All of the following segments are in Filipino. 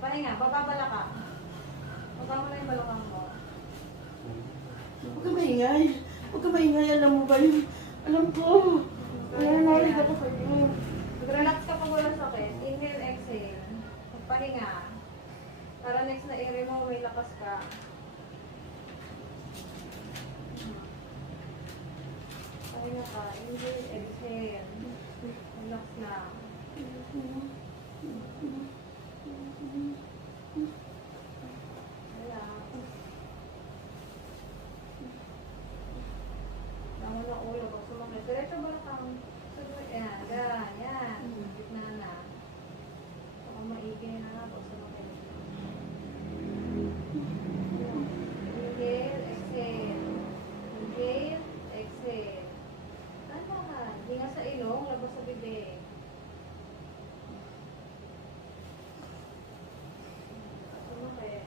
Pahinga, bababala ka. Baba mo na yung balakang mo. Huwag ka maingay. Huwag ka maingay. Alam mo ba yun? Alam ko. Nanalig ako sa'yo. Mag-relax ka pag walang sakit. Inhale, exhale. Magpahinga. Para next na area mo, may lakas ka. Pahinga ka. Inhale, exhale. Relax na. Relax. Langon ng ulo. Pag sumakit. Diretso balakang. Yan, yan. Gitna na. Baka maigay na pag sumakit. Inhale, exhale. Inhale, exhale. Tanda ka. Hinga sa ilong, labas sa bibig. Sumakit.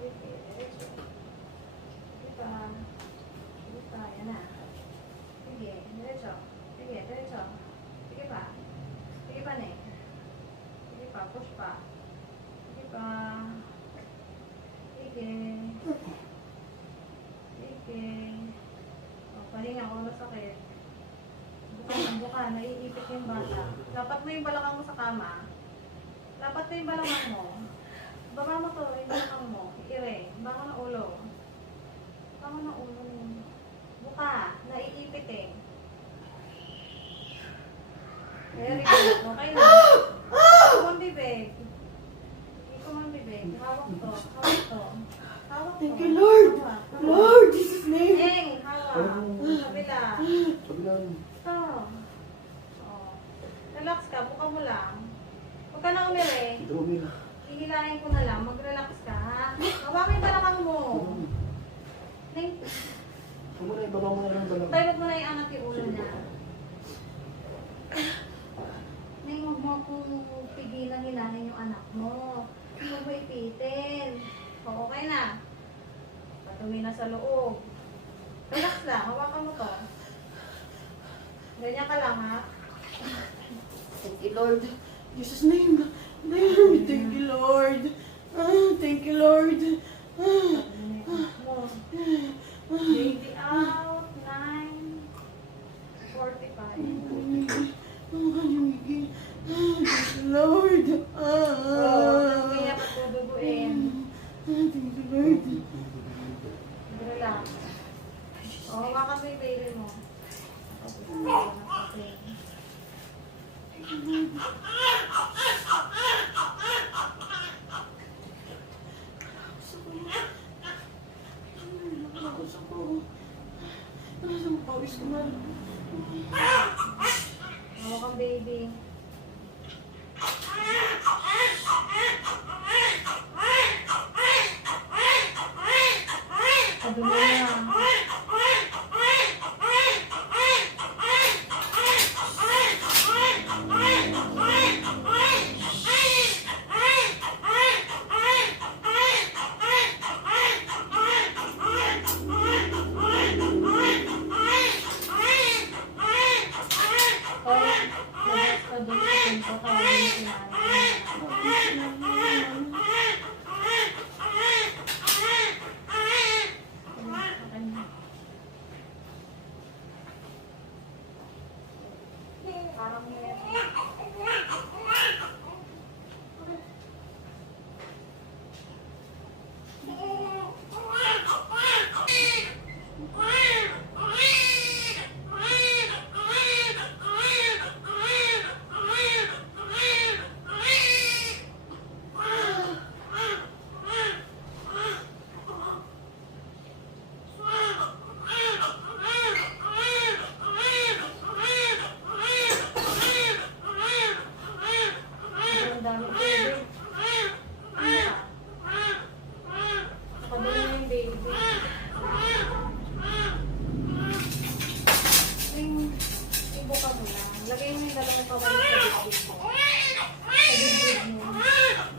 Sige, diretso. Sige pa. Sige pa, yan na. Sige, diretso. Sige, diretso. Sige pa. Sige pa, ne. Sige pa, push pa. Sige pa. Sige. Sige. O, pahinga kung masakit. Buka, naiipit yung bata. Lapat mo yung balakang mo sa kama. Lapat mo yung balakang mo. Baba mo to, yung balakang mo. Iire. Bango ng ulo. Bango ng ulo. Buka, naiipit eh. Very good. Okay na. Ito ang bibig. Ito ang bibig. Hawak to. Hawak to. Hawak to. Thank you, Lord. Hawak. Lord, Jesus' name. Eng, hawak. Kabila. Sabihan. Ito. Oh. Relax ka. Buka mo lang. Huwag ka na umiri. Drumil. Hihilahin ko na lang. Mag-relax ka, ha? Hawakin yung balakang mo. Ning, Huwag mo na, ibaba mo na lang balang. tayo mo na iangat yung ulo niya. Ning, huwag mo akong pigilan hilahin yung anak mo. Huwag mo ipitin. O, okay na. Patuloy na sa loob. Relax lang. Hawakan mo to. Ganyan ka lang, ha? Thank you, Lord. Jesus' name. Thank you, Lord. Thank you, Lord. Mo. Baby out. 9:45. Thank you, Lord. Oh, kaya pagduduguin. Thank you, Lord. Relax. O, hawakan mo yung baby mo. Okay. Gusto ko. Nasaan mo pawis ko na? Hawakan baby. Padumi na. Lagay mo yung dalawang pawala sa bibig mo. Sa bibig mo.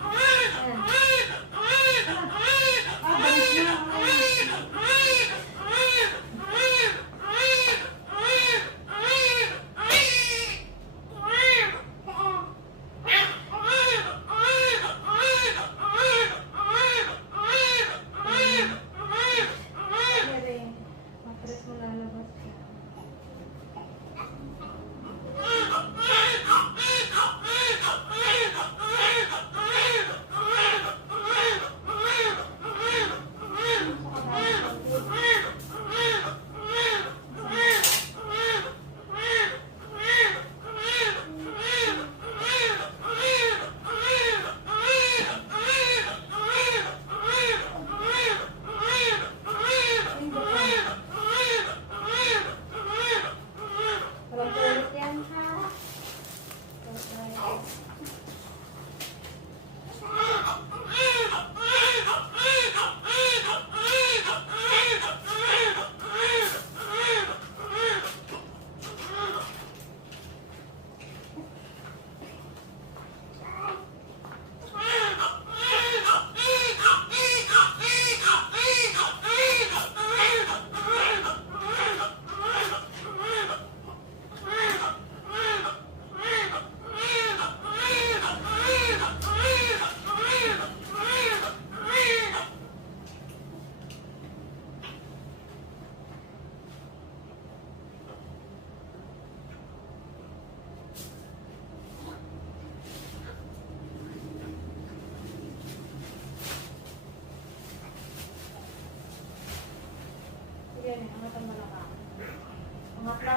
Ayan. Balik na.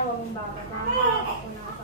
huwag mong bababa. Ako nasa